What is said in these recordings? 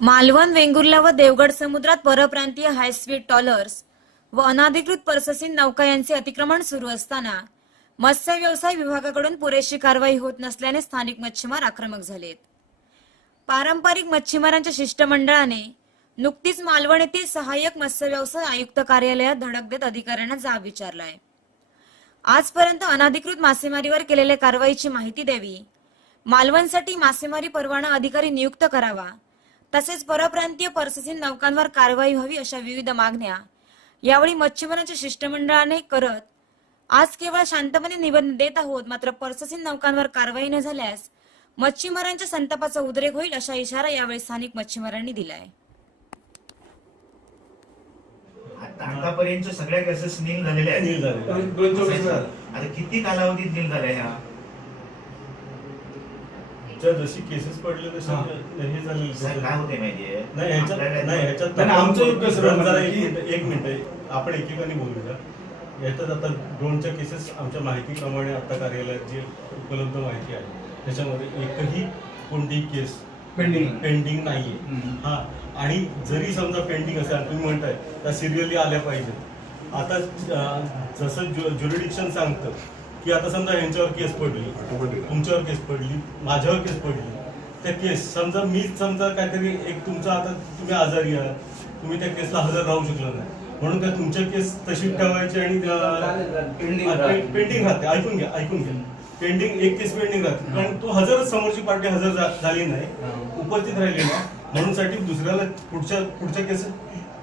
मालवण वेंगुर्ला व देवगड समुद्रात परप्रांतीय हायस्पीड टॉलर्स व अनाधिकृत पर्ससीन नौका यांचे अतिक्रमण सुरू असताना मत्स्य व्यवसाय विभागाकडून पुरेशी कारवाई होत नसल्याने स्थानिक मच्छीमार आक्रमक झालेत. पारंपरिक मच्छीमारांच्या शिष्टमंडळाने नुकतीच मालवण येथील सहाय्यक मत्स्य व्यवसाय आयुक्त कार्यालयात धडक देत अधिकाऱ्यांना जाब विचारलाय. आजपर्यंत अनाधिकृत मासेमारीवर केलेल्या कारवाईची माहिती द्यावी मालवणसाठी मासेमारी परवाना अधिकारी नियुक्त करावा तसेच परप्रांतीय पर्ससीन नौकांवर कारवाई व्हावी अशा विविध मागण्या. यावेळी मच्छीमारांच्या शिष्टमंडळाने करत आज केवळ शांतपणे निवेदन देत आहोत मात्र पर्ससीन नौकांवर कारवाई न झाल्यास मच्छीमारांच्या संतापाचा उद्रेक होईल अशा इशारा यावेळी स्थानिक मच्छीमारांनी दिलाय. आता आतापर्यंत सगळ्या केसेस नील झालेल्या आहेत. आता किती कालावधीत नील झाल्या ह्या? ज्या जशी केसेस पडले तसे हा. हे सर काय होते माहितीये नाही ह्याच्यात आपल्याला- नाही ह्याच्यात नाही, आमचं एक कसं जरा एक की- मिनिट एक मिनिट आपण एकेकाने बोलूया याच्यात आता ड्रोनच्या केसेस आमच्या माहितीप्रमाणे आता कार्यालयात जी उपलब्ध माहिती आहे त्याच्यामध्ये एकही कोणतीही केस Pending. पेंडिंग नाहीये. हा आणि जरी समजा पेंडिंग असेल तुम्ही म्हणताय त्या सिरियली आल्या पाहिजेत आता अं, जसं ज्युरिडिक्शन सांगतं की आता समजा यांच्यावर केस पडली तुमच्यावर केस पडली माझ्यावर केस पडली त्या केस समजा मी समजा काहीतरी एक तुमचा आता तुम्ही आजारी आहात तुम्ही त्या केसला हजर राहू शकला नाही. म्हणून त्या तुमच्या केस तशीच ठेवायची आणि. पेंडिंग राहते. ऐकून घ्या ऐकून घ्या. पेंडिंग एक केस पेंडिंग राहते. कारण तो हजरच समोरची पार्टी हजर झाली नाही. उपस्थित राहिली नाही. म्हणून साठी दुसऱ्याला पुढच्या पुढच्या केस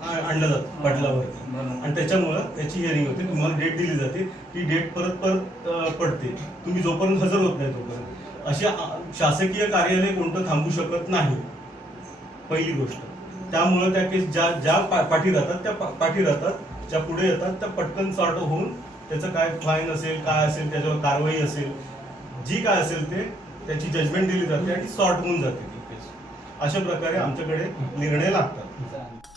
आणल्या जातात पाटलावरती बरोबर. आणि त्याच्यामुळं त्याची हिअरिंग होते तुम्हाला डेट दिली जाते ती डेट परत परत पडते. तुम्ही जोपर्यंत हजर होत नाही तोपर्यंत. अशी शासकीय कार्यालय कोणतं थांबू शकत नाही. पहिली गोष्ट. त्यामुळं त्या केस ज्या ज्या पाठी राहतात त्या पाठी राहतात ज्या पुढे येतात त्या पटकन सॉर्ट होऊन त्याचं काय फाईन असेल काय असेल त्याच्यावर कारवाई असेल जी काय असेल ते त्याची जजमेंट दिली जाते आणि सॉर्ट होऊन जाते ती केस अशा प्रकारे आमच्याकडे निर्णय लागतात.